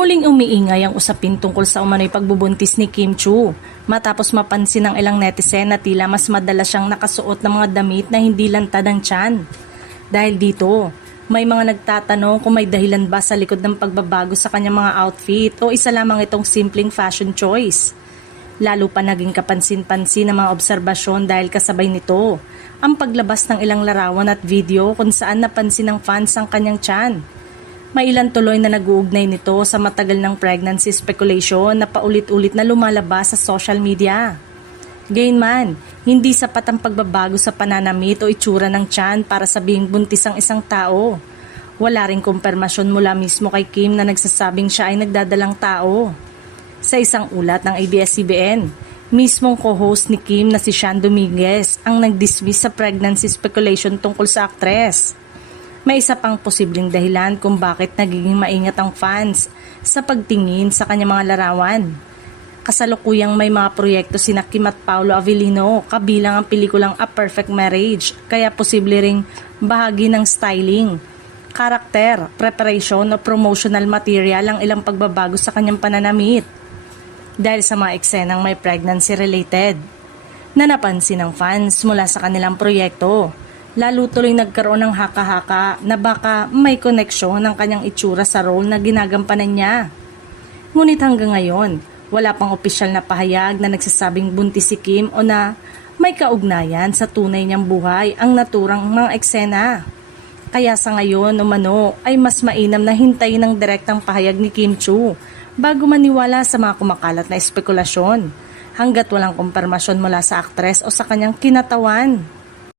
Muling umiingay ang usapin tungkol sa umano'y pagbubuntis ni Kim Chiu matapos mapansin ng ilang netizen na tila mas madalas siyang nakasuot ng mga damit na hindi lantad ang tiyan. Dahil dito, may mga nagtatanong kung may dahilan ba sa likod ng pagbabago sa kanyang mga outfit o isa lamang itong simpleng fashion choice. Lalo pa naging kapansin-pansin ng mga obserbasyon dahil kasabay nito ang paglabas ng ilang larawan at video kung saan napansin ng fans ang kanyang tiyan. May ilan tuloy na nag-uugnay nito sa matagal ng pregnancy speculation na paulit-ulit na lumalabas sa social media. Gayunman, hindi sapat ang pagbabago sa pananamit o itsura ng tiyan para sabihing buntis ang isang tao. Wala ring kumpirmasyon mula mismo kay Kim na nagsasabing siya ay nagdadalang tao. Sa isang ulat ng ABS-CBN, mismong co-host ni Kim na si Sean Dominguez ang nag-dismiss sa pregnancy speculation tungkol sa aktres. May isa pang posibleng dahilan kung bakit nagiging maingat ang fans sa pagtingin sa kanyang mga larawan. Kasalukuyang may mga proyekto sina Kim at Paolo Avellino kabilang ang pelikulang A Perfect Marriage, kaya posible ring bahagi ng styling, karakter, preparation o promotional material ang ilang pagbabago sa kanyang pananamit. Dahil sa mga eksenang may pregnancy related na napansin ng fans mula sa kanilang proyekto. Lalo tuloy nagkaroon ng haka-haka na baka may koneksyon ng kanyang itsura sa role na ginagampanan niya. Ngunit hanggang ngayon, wala pang opisyal na pahayag na nagsasabing buntis si Kim o na may kaugnayan sa tunay niyang buhay ang naturang mga eksena. Kaya sa ngayon umano ay mas mainam na hintayin ang direktang pahayag ni Kim Chiu bago maniwala sa mga kumakalat na espekulasyon hanggat walang kumpirmasyon mula sa aktres o sa kanyang kinatawan.